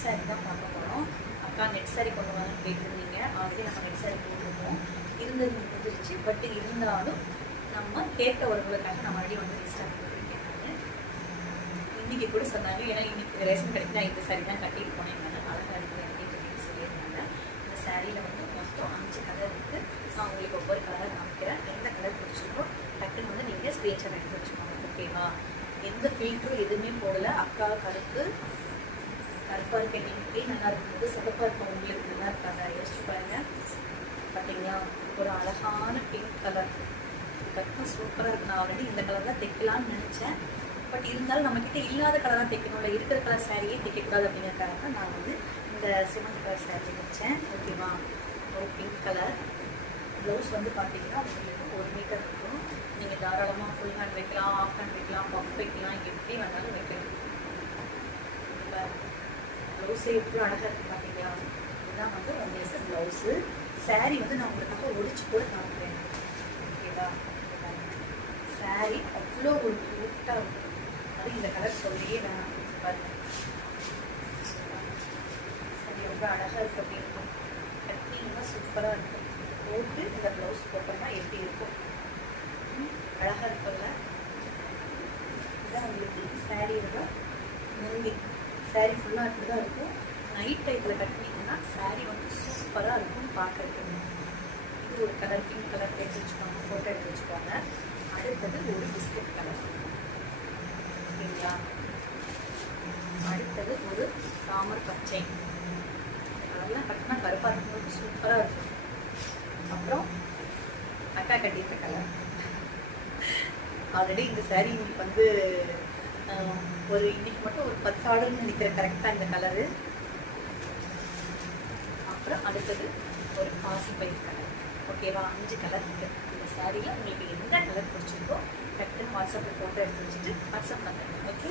Net sorry தான் பார்க்க போகிறோம். அக்கா நெட் சாரி கொண்டு வாங்கன்னு கேட்டிருந்தீங்க. ஆல்ரெடி நம்ம நெட் சாரி போட்டிருக்கோம். இருந்தது முடிஞ்சிருச்சு. பட் இருந்தாலும் நம்ம கேட்ட உறவுகளுக்காக நான் மறுபடியும் வந்து ரீஸ்டார்ட் பண்ணியிருக்கேன். நான் இன்றைக்கி கூட சொன்னாங்க, ஏன்னா இன்றைக்கி ரேஷன் கடைக்கு நான் இந்த சாரி தான் கட்டிட்டு போனேன். அழகாக இருக்குது அப்படின்னு சொல்லியிருந்தாங்க. இந்த சாரியில் வந்து மொத்தம் 5 கலர் இருக்குது. நான் உங்களுக்கு ஒவ்வொரு கலராக காமிக்கிறேன். எந்த கலர் பிடிச்சிருக்கோ டக்குன்னு வந்து நீங்கள் ஸ்க்ரீன்ஷாட் எடுத்து வச்சுக்கோங்க. ஓகேவா? எந்த ஃபில்டரும் எதுவுமே போடலை. அக்கா கருப்பாக இருக்க இன்னைக்கு நல்லா இருக்கும்போது சிவப்பாக இருக்க உங்களுக்கு நல்லா இருக்காங்க. யோசிச்சு பாருங்க. பார்த்தீங்களா? ஒரு அழகான பிங்க் கலர் கட்டும் சூப்பராக இருக்கு. நான் ஆல்ரெடி இந்த கலர் தான் தைக்கலான்னு நினச்சேன். பட் இருந்தாலும் நம்மக்கிட்ட இல்லாத கலராக தைக்கணும்ல, இருக்கிற கலர் சாரியே தைக்கக்கூடாது அப்படிங்கிறதுக்காக தான் நான் வந்து இந்த சிமெண்ட் கலர் சாரி தைச்சேன். ஓகேவா? ஒரு பிங்க் கலர். ப்ளவுஸ் வந்து பார்த்தீங்கன்னா உங்களுக்கு 1 மீட்டர் இருக்கும். நீங்கள் தாராளமாக ஃபுல் ஹேண்ட் வைக்கலாம், ஆஃப் ஹேண்ட் வைக்கலாம், பஃப் வைக்கலாம், எப்படி வேணாலும் வைக்கலாம். இல்லை ப்ளவுஸே எவ்வளோ அழகாக இருக்குது பார்த்தீங்களா? இதுதான் வந்து உங்களுக்கு ப்ளவுஸு. சாரீ வந்து நான் உங்களுக்காக ஒடிச்சு கூட காமிக்கிறேன். ஓகேவா? சாரீ அவ்வளோ ஒரு க்யூட்டாக இருக்கும். அது இந்த கலர் சொல்லியே வேணாம். பாருங்க, சாரி ரொம்ப அழகாக இருக்குது. அப்படி இருக்கும். கட்டிங்கன்னா சூப்பராக இருக்கும். போட்டு இந்த ப்ளவுஸ் போட்டோம்னா எப்படி இருக்கும்? அழகாக இருக்கும்ல? இதுதான் உங்களுக்கு சாரியோட நெருங்கி. சாரீ ஃபுல்லாக இப்படி தான் இருக்கும். நைட் டைத்தில் கட்டினீங்கன்னா சாரீ வந்து சூப்பராக இருக்கும் பார்க்கறதுக்கு. இது ஒரு கலர் பிங்க் கலர் எடுத்து வச்சுக்கோங்க, ஃபோட்டோ எடுத்து வச்சுக்கோங்க. அடுத்தது ஒரு பிஸ்கட் கலர். ஓகேங்களா? அடுத்தது ஒரு தாமரை பச்சை. அதெல்லாம் கட்டினா கருப்பாக இருக்கும்போது சூப்பராக இருக்கும். அப்புறம் அக்கா கட்டிட்ட கலர். ஆல்ரெடி இந்த சாரீ உங்களுக்கு வந்து ஒரு இன்னைக்கு மட்டும் ஒரு 10 ஆர்டர்னு நினைக்கிற கரெக்டாக இந்த கலரு. அப்புறம் அடுத்தது ஒரு பாசிப்பயிர் கலர். ஓகேவா? 5 கலர் இருக்குது இந்த சாரியில். உங்களுக்கு எந்த கலர் பிடிச்சிருக்கோ டக்குன்னு வாட்ஸ்அப்பில் ஃபோட்டோ எடுத்து வச்சுட்டு வாட்ஸ்அப் பண்ணுங்க. ஓகே?